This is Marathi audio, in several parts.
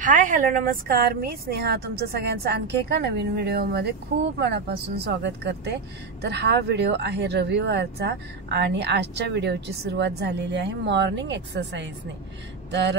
हाय हॅलो नमस्कार, मी स्नेहा तुमचं सगळ्यांचं आणखी एका नवीन व्हिडिओमध्ये खूप मनापासून स्वागत करते। तर हा व्हिडिओ आहे रविवारचा आणि आजच्या व्हिडिओची सुरुवात झालेली आहे मॉर्निंग एक्सरसाइजने। तर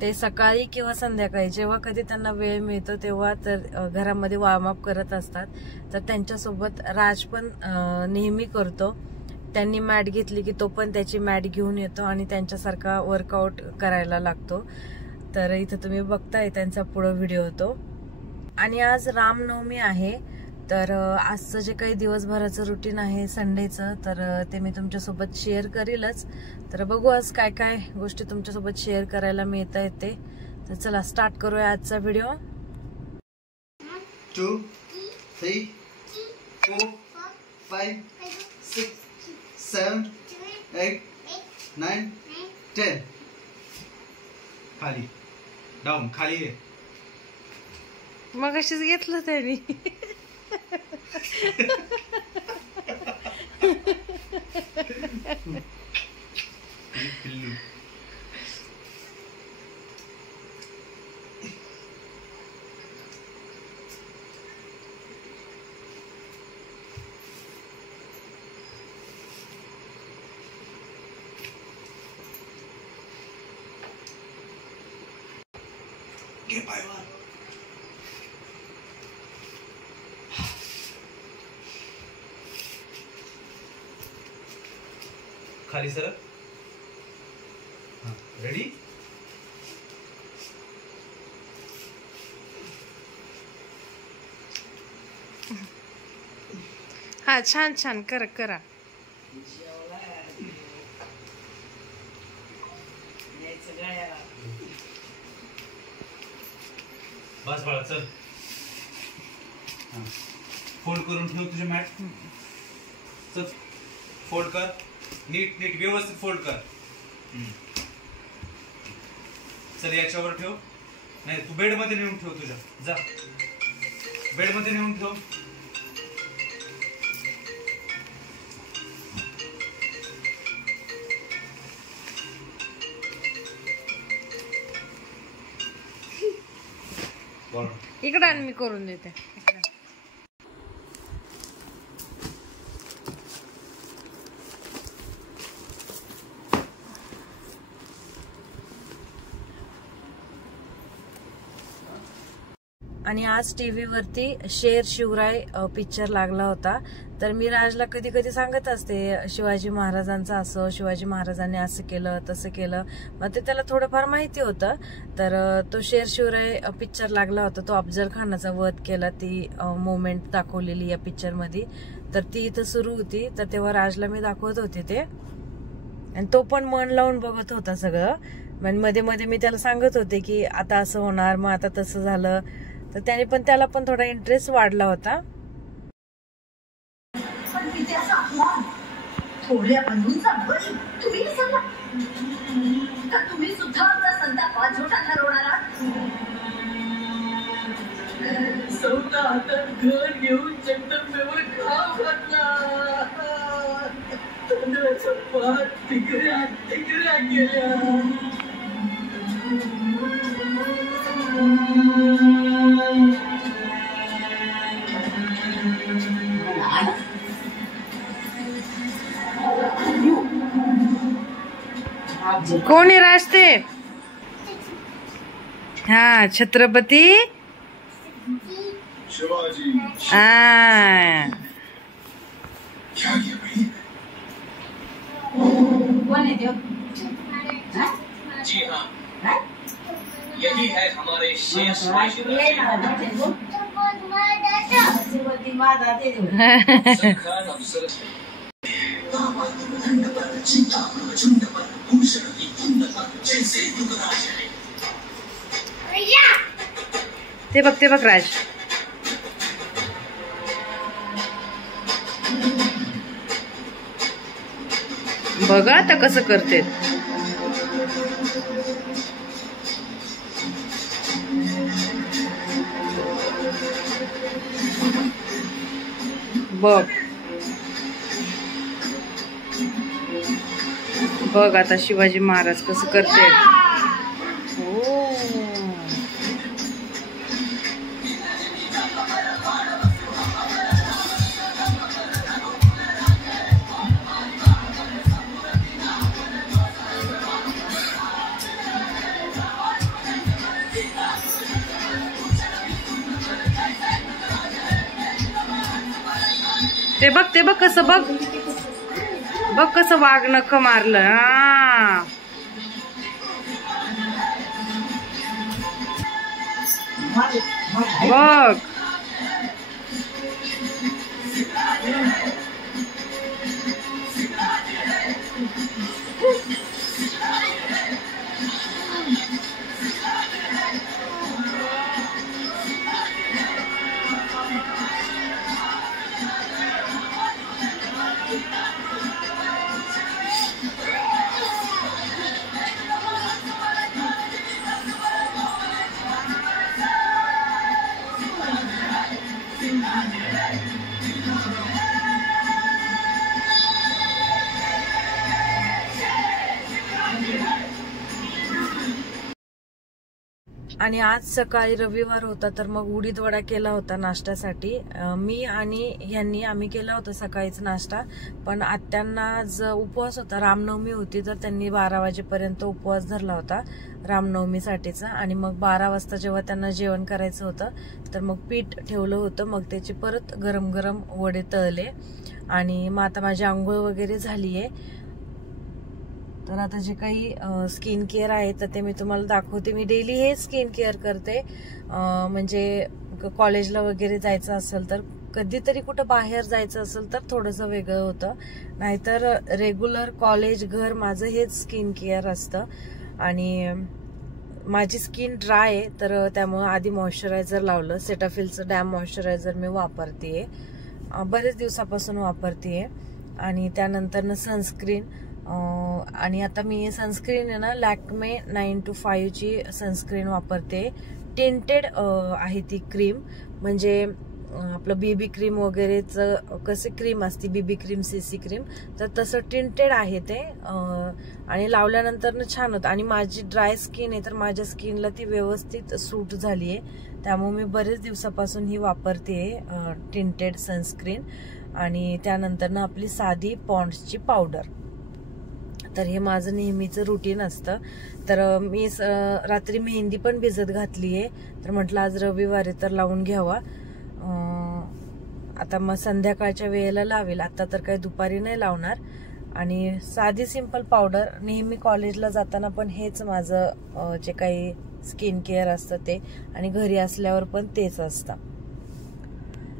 ते सकाळी किंवा संध्याकाळी जेव्हा कधी त्यांना वेळ मिळतो तेव्हा तर घरामध्ये वॉर्म अप करत असतात। तर त्यांच्यासोबत राज पण नेहमी करतो। त्यांनी मॅट घेतली की तो पण त्याची मॅट घेऊन येतो आणि त्यांच्यासारखा वर्कआउट करायला लागतो। तर इथे तुम्ही बघताय त्यांचा पुढे व्हिडिओ होतो। आणि आज रामनवमी आहे, तर आजचं जे काही दिवसभराचं रुटीन आहे संडेचं, तर ते मी तुमच्यासोबत शेअर करीलच। तर बघू आज काय काय गोष्टी तुमच्यासोबत शेअर करायला मिळत आहेत ते। तर चला स्टार्ट करूया आजचा व्हिडिओ। 2 3 4 5 6 7 8 9 10 खाली डाऊन खाली ये। मग अशीच घेतलं त्यांनी। घे पायवर खाली सर। रेडी हा छान छान करा करा। बस बाळा चल। फोल्ड करून ठेव तुझे मॅट। चल फोल्ड कर, नीट नीट व्यवस्थित फोल्ड कर। चल याच्यावर ठेव, नाही तू बेड मध्ये नेऊन ठेव तुझ्या, जा बेड मध्ये नेऊन ठेव। इकडे मी करून देते। आणि आज टीव्ही वरती शेर शिवराय पिक्चर लागला होता। तर मी राजला कधी कधी सांगत असते शिवाजी महाराजांचं असं, शिवाजी महाराजांनी असं केलं तसं केलं, मग ते त्याला थोडंफार माहिती होतं। तर तो शेर शिवराय पिक्चर लागला होता, तो अफजल खानाचा वध केला, ती मोमेंट दाखवलेली या पिक्चर मध्ये। तर ती इथं सुरू होती, तर तेव्हा राजला मी दाखवत होते ते, आणि तो पण मन लावून बघत होता सगळं। पण मध्ये मध्ये मी त्याला सांगत होते की आता असं होणार, मग आता तसं झालं, तर त्याने पण त्याला पण थोडा इंटरेस्ट वाढला होता। थोड्या बंधूंचा बळी तुम्ही विसरला का? तुम्ही सुद्धा आमचा संताप वाजवताना रोणारा। स्वतः हातात घर घेऊन जगदंबेवर घाव घातला, तांदळाचा पात तिकड्या तिकड्या गेल्या। कोणी राजते? हा छत्रपती शिवाजी। कौन है जी हाँ, यही है हमारे शेष ते बघ राज। बघा आता कसं करते। बघ बघ आता शिवाजी महाराज कसं करते। ते बघ कसं बघ कसं वाघ नख मारलं. हा बघ. आणि आज सकाळी रविवार होता तर मग उडीद वडा केला होता नाश्त्यासाठी. मी आणि आम्ही केला होता सकाळीच नाश्ता. पण आत्यांना आज उपवास होता, रामनवमी होती, तर त्यांनी 12 वाजेपर्यंत उपवास धरला होता रामनवमीसाठीचा. आणि मग 12 वाजता जेव्हा त्यांना जेवण करायचं होतं तर मग पीठ ठेवलं होतं, मग त्याचे परत गरम गरम वडे तळले. आणि मग आता माझी आंघोळ वगैरे झालीये. तर आता जे काही स्किन केअर आहे तर ते मी तुम्हाला दाखवते. मी डेली हे स्किन केअर करते. म्हणजे कॉलेजला वगैरे जायचं असेल तर, कधीतरी कुठं बाहेर जायचं असेल तर थोडंसं वेगळं होतं, नाहीतर रेग्युलर कॉलेज घर माझं हेच स्किन केअर असतं. आणि माझी स्किन ड्राय आहे तर त्यामुळे आधी मॉइश्चरायझर लावलं. सेटाफिलचं डॅम मॉइश्चरायझर मी वापरतेय, बरेच दिवसापासून वापरतेय. आणि त्यानंतर सनस्क्रीन. आणि आता मी सनस्क्रीन आहे ना लॅक्मे 9to5 ची सनस्क्रीन वापरते. टिंटेड आहे ती क्रीम, म्हणजे आपलं बीबी क्रीम वगैरेच कसे क्रीम असते, बीबी क्रीम, सीसी क्रीम, तर तसं टिंटेड आहे ते. आणि लावल्यानंतर छान होतं. आणि माझी ड्राय स्किन आहे तर माझ्या स्किनला ती व्यवस्थित सूट झाली आहे, त्यामुळे मी बरेच दिवसापासून ही वापरते टिंटेड सनस्क्रीन. आणि त्यानंतर आपली साधी पॉन्ड्सची पावडर. तर हे माझं नेहमीचं रुटीन असतं. तर मी रात्री मेहंदी पण भिजत घातलीये, तर म्हटलं आज रविवारी तर लावून घ्यावा. आता मग संध्याकाळच्या वेळेला लावेल, आता तर काही दुपारी नाही लावणार. आणि साधी सिंपल पावडर, नेहमी कॉलेजला जाताना पण हेच माझं जे काही स्किन केअर असतं ते, आणि घरी असल्यावर पण तेच असतं.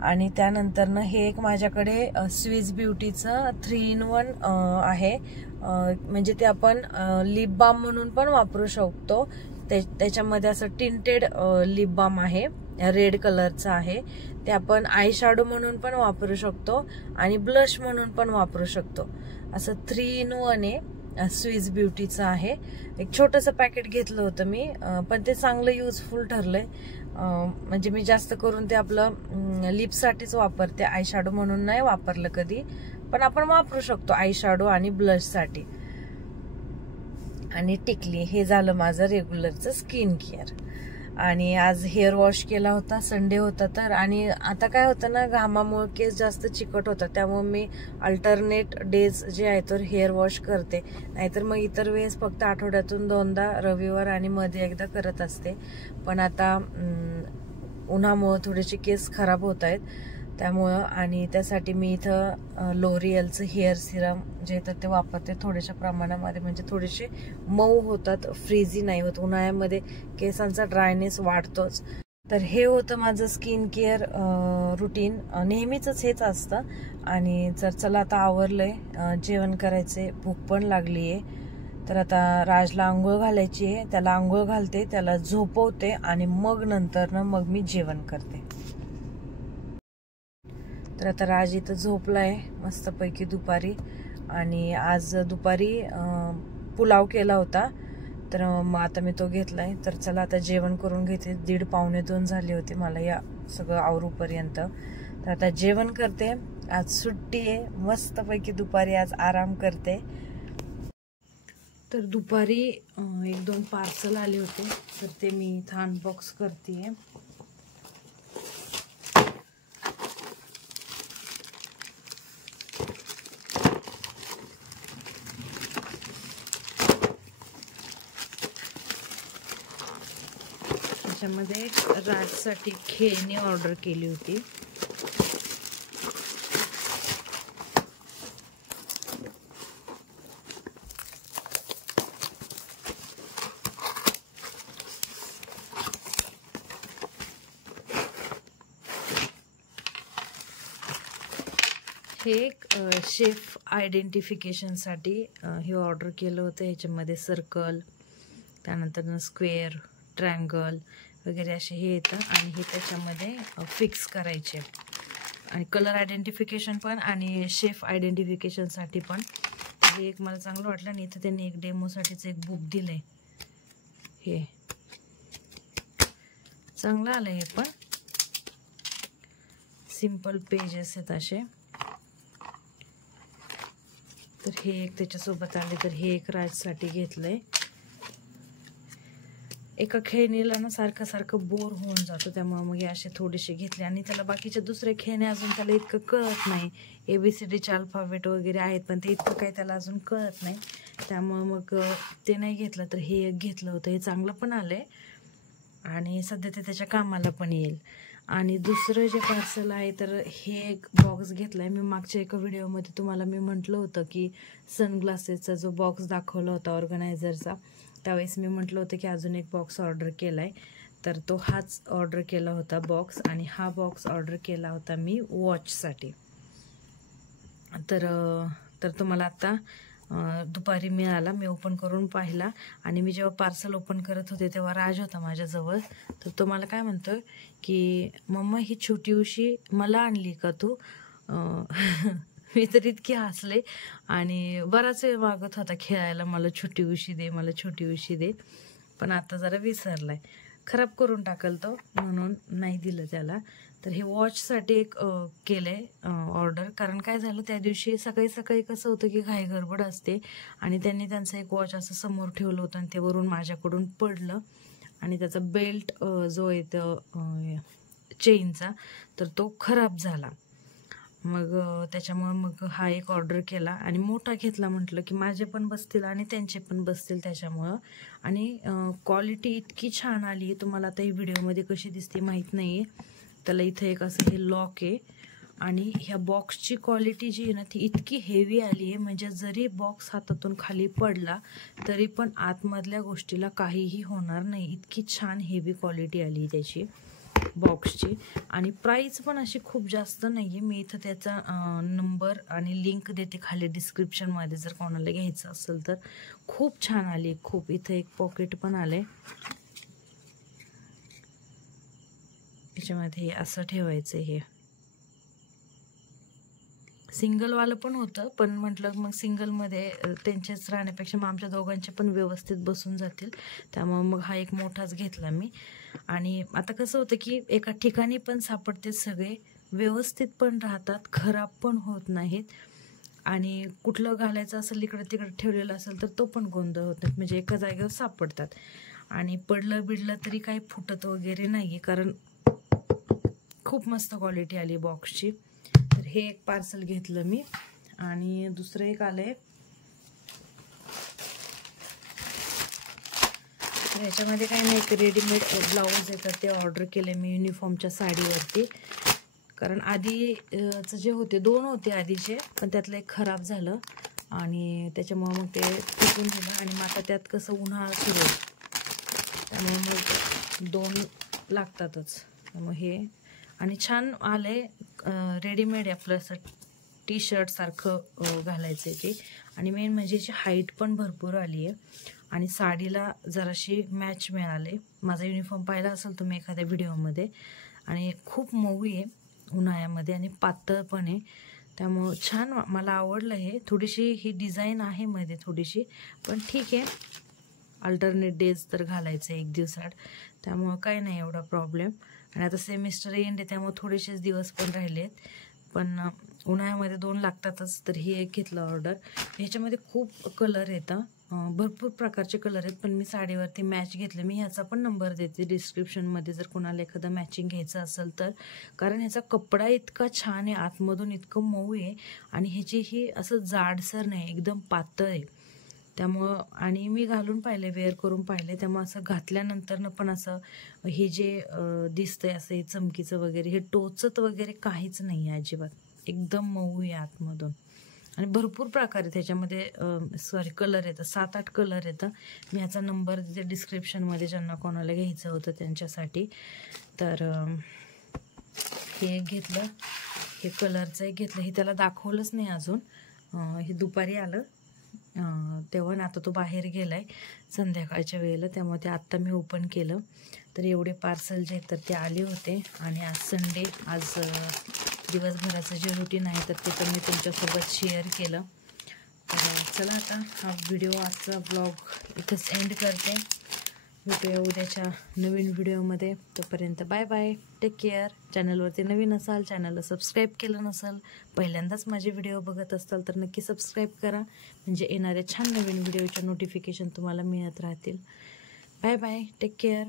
आणि त्यानंतर हे एक माझ्याकडे स्विस ब्युटीचं 3in1 आहे. म्हणजे ते आपण लिप बाम म्हणून पण वापरू शकतो. त्याच्यामध्ये असं टिंटेड लिप बाम आहे, रेड कलरचं आहे. ते आपण आय शॅडो म्हणून पण वापरू शकतो आणि ब्लश म्हणून पण वापरू शकतो. असं 3in1 आहे, स्विस ब्युटीचं आहे. एक छोटंसं पॅकेट घेतलं होतं मी, पण ते चांगलं युजफुल ठरलंय. म्हणजे मी जास्त करून ते आपलं लिपसाठीच वापरते, आय शॅडो म्हणून नाही वापरलं कधी, पण आपण वापरू शकतो आय शॅडो आणि ब्लश साठी. आणि टिकली. हे झालं माझं रेग्युलरचं स्किन केअर. आणि आज हेअर वॉश केला होता, संडे होता तर. आणि आता काय होतं ना, घामामुळे केस जास्त चिकट होतात, त्यामुळे मी अल्टरनेट डेज जे आहे तर हेअर वॉश करते. नाहीतर मग इतर वेळेस फक्त आठवड्यातून 2दा, रविवार आणि मध्ये एकदा करत असते. पण आता उन्हामुळे थोडेसे केस खराब होत आहेत त्यामुळं. आणि त्यासाठी मी इथं लोरियलचं हेअर सिरम जे येतं ते वापरते थोड्याशा प्रमाणामध्ये, म्हणजे थोडेसे मऊ होतात, फ्रीझी नाही होत. उन्हाळ्यामध्ये केसांचा ड्रायनेस वाढतोच. तर हे होतं माझं स्किन केअर रुटीन, नेहमीच हेच असतं. आणि चला आता आवरलंय, जेवण करायचे, भूक पण लागलीये. तर आता राजला आंघोळ घालायची आहे, त्याला आंघोळ घालते, त्याला झोपवते आणि मग नंतर मग मी जेवण करते. तर आता राज इथं झोपलाय मस्तपैकी दुपारी. आणि आज दुपारी पुलाव केला होता, तर मग आता मी तो घेतलाय. तर चला आता जेवण करून घेते. 1:30-2 झाले होते मला या सगळं आवरूपर्यंत. तर आता जेवण करते. आज सुट्टी आहे, मस्तपैकी दुपारी आज आराम करते. तर दुपारी 1-2 पार्सल आले होते, तर ते मी इथं अनबॉक्स करते. त्याच्यामध्ये राजसाठी खेळणी ऑर्डर केली होती. हे एक शेफ आयडेंटिफिकेशनसाठी हे ऑर्डर केलं होतं. ह्याच्यामध्ये सर्कल, त्यानंतर स्क्वेअर, ट्रायंगल वगैरे असे हे येतं आणि हे त्याच्यामध्ये फिक्स करायचे आणि कलर आयडेंटिफिकेशन पण आणि शेफ आयडेंटिफिकेशनसाठी पण. हे एक मला चांगलं वाटलं आणि इथं त्यांनी एक डेमोसाठीच एक बुक दिलं आहे. हे चांगलं आलं. हे पण सिंपल पेजेस आहेत असे. तर हे एक त्याच्यासोबत आले. तर हे एक राजसाठी घेतलंय. एका खेळणीला ना सारखं बोर होऊन जातो, त्यामुळे मग हे असे थोडेसे घेतले आणि त्याला बाकीचे दुसरे खेळणे अजून त्याला इतकं कळत नाही. ABCDचे अल्फाबेट वगैरे आहेत पण ते इतकं काही त्याला अजून कळत नाही, त्यामुळं मग ते नाही घेतलं. तर हे एक घेतलं होतं. हे चांगलं पण आलंय आणि सध्या ते त्याच्या कामाला पण येईल. आणि दुसरं जे पार्सल आहे तर हे एक बॉक्स घेतला आहे. मी मागच्या एका व्हिडिओमध्ये तुम्हाला मी म्हटलं होतं की सनग्लासेसचा जो बॉक्स दाखवला होता ऑर्गनायझरचा, त्यावेळेस मी म्हटलं होतं की अजून एक बॉक्स ऑर्डर केला आहे. तर तो हाच ऑर्डर केला होता बॉक्स. आणि हा बॉक्स ऑर्डर केला होता मी वॉचसाठी. तर तुम्हाला आत्ता दुपारी मिळाला. मी ओपन करून पाहिला आणि मी जेव्हा पार्सल ओपन करत होते तेव्हा राज होता माझ्याजवळ. तर तो मला काय म्हणतोय की मम्मा ही छोटी उशी मला आणली का तू? मी तर इतकी हसले आणि बराच वेळ मागत होता खेळायला, मला छोटी उशी दे, मला छोटी उशी दे. पण आता जरा विसरलाय, खराब करून टाकल तो, म्हणून नाही दिलं त्याला. तर हे वॉचसाठी एक केलंय ऑर्डर. कारण काय झालं त्या दिवशी सकाळी कसं होतं की घाई गडबड असते आणि त्यांनी त्यांचं एक वॉच असं समोर ठेवलं होतं आणि ते वरून माझ्याकडून पडलं आणि त्याचा बेल्ट जो आहे तो चेनचा तर तो खराब झाला. मग त्याच्यामुळे मग हा एक ऑर्डर केला आणि मोठा घेतला. म्हटलं की माझे पण बसतील आणि त्यांचे पण बसतील त्याच्यामुळं. आणि क्वालिटी इतकी छान आली. तुम्हाला आता ही व्हिडिओमध्ये कशी दिसते माहीत नाही आहे. त्याला इथं एक असं हे लॉक आहे आणि ह्या बॉक्सची क्वालिटी जी आहे ना ती इतकी हेवी आली आहे, म्हणजे जरी बॉक्स हातातून खाली पडला तरी पण आतमधल्या गोष्टीला काहीही होणार नाही. इतकी छान हेवी क्वालिटी आली त्याची बॉक्सची. आणि प्राईस पण अशी खूप जास्त नाही आहे. मी इथं त्याचा नंबर आणि लिंक देते खाली डिस्क्रिप्शनमध्ये, जर कोणाला घ्यायचं असेल तर. खूप छान आली खूप. इथं एक पॉकेट पण आलंय, त्याच्यामध्ये असं ठेवायचं. हे सिंगलवालं पण होतं पण म्हटलं मग सिंगलमध्ये त्यांचेच राहण्यापेक्षा मग आमच्या दोघांचे पण व्यवस्थित बसून जातील, त्यामुळे मग हा एक मोठाच घेतला मी. आणि आता कसं होतं की एका ठिकाणी पण सापडते, सगळे व्यवस्थित पण राहतात, खराब पण होत नाहीत. आणि कुठलं घालायचं असेल इकडे तिकडे ठेवलेलं असेल तर तो पण गोंधळ होत नाही, म्हणजे एका जागेवर सापडतात. आणि पडलं बिडलं तरी काही फुटत वगैरे नाही आहे, कारण खूप मस्त क्वालिटी आली बॉक्सची. तर हे एक पार्सल घेतलं मी. आणि दुसरं एक आलंय, याच्यामध्ये काही नाही, एक रेडीमेड ब्लाऊज येतात ते ऑर्डर केले मी युनिफॉर्मच्या साडीवरती. कारण आधीचं जे होते 2 होते आधीचे, पण त्यातलं एक खराब झालं आणि त्याच्यामुळं मग ते फेकून दिलं. आणि मग आता त्यात कसं उन्हाळा सुरू आहे त्यामुळे मग 2 लागतातच. त्यामुळे हे आणि छान आले, रेडीमेड आहे, आपलं असं टी शर्ट सारखं घालायचं आहे ते. आणि मेन म्हणजे याची हाईट पण भरपूर आली आहे आणि साडीला जराशी मॅच मिळाले. माझा युनिफॉर्म पाहिला असेल तुम्ही एखाद्या व्हिडिओमध्ये. आणि खूप मऊ आहे उन्हाळ्यामध्ये आणि पातळ पण आहे, त्यामुळं छान मला आवडलं. हे थोडीशी ही डिझाईन आहे मध्ये थोडीशी, पण ठीक आहे, अल्टरनेट डेज तर घालायचं एक दिवसाआड, त्यामुळं काही नाही एवढा प्रॉब्लेम. आणि आता सेमिस्टर एंड आहे त्यामुळे थोडेसेच दिवस पण राहिले आहेत, पण उन्हाळ्यामध्ये 2 लागतातच. तर ही एक घेतलं ऑर्डर. ह्याच्यामध्ये खूप कलर येतं, भरपूर प्रकारचे कलर आहेत, पण मी साडीवरती मॅच घेतले. मी ह्याचा पण नंबर देते डिस्क्रिप्शनमध्ये जर कोणाला एखादं मॅचिंग घ्यायचं असेल तर. कारण ह्याचा कपडा इतका छान आहे, आतमधून इतकं मऊ आहे आणि ह्याची ही असं जाडसर नाही, एकदम पातळ आहे. त्यामुळं आणि मी घालून पाहिले, वेअर करून पाहिले, त्यामुळे असं घातल्यानंतरनं पण असं हे जे दिसतंय असं हे चमकीचं वगैरे, हे टोचत वगैरे काहीच नाही आहे अजिबात, एकदम मऊ आहे आतमधून. आणि भरपूर प्रकार आहे त्याच्यामध्ये, कलर येतं, 7-8 कलर येतं. मी ह्याचा नंबर देते डिस्क्रिप्शनमध्ये ज्यांना कोणाला घ्यायचं होतं त्यांच्यासाठी. तर हे एक घेतलं. हे कलरचं एक घेतलं. हे त्याला दाखवलंच नाही अजून, हे दुपारी आलं तेव्हा ना. आता तो बाहेर गेलाय संध्याकाळच्या वेळेला, त्यामुळे ते आत्ता मी ओपन केलं. तर एवढे पार्सल जे तर ते आले होते. आणि आज संडे, आज दिवसभराचं जे रुटीन आहे तर ते पण मी तुमच्यासोबत शेअर केलं. तर चला आता हा व्हिडिओ, आजचा ब्लॉग इथंच एंड करते. भेटूया उद्याच्या नवीन व्हिडिओमध्ये. तोपर्यंत बाय बाय, टेक केअर. चॅनलवरती नवीन असाल, चॅनलला सबस्क्राईब केलं नसेल, पहिल्यांदाच माझे व्हिडिओ बघत असाल तर नक्की सबस्क्राईब करा, म्हणजे येणारे छान नवीन व्हिडिओच्या नोटिफिकेशन तुम्हाला मिळत राहतील. Bye bye, take care.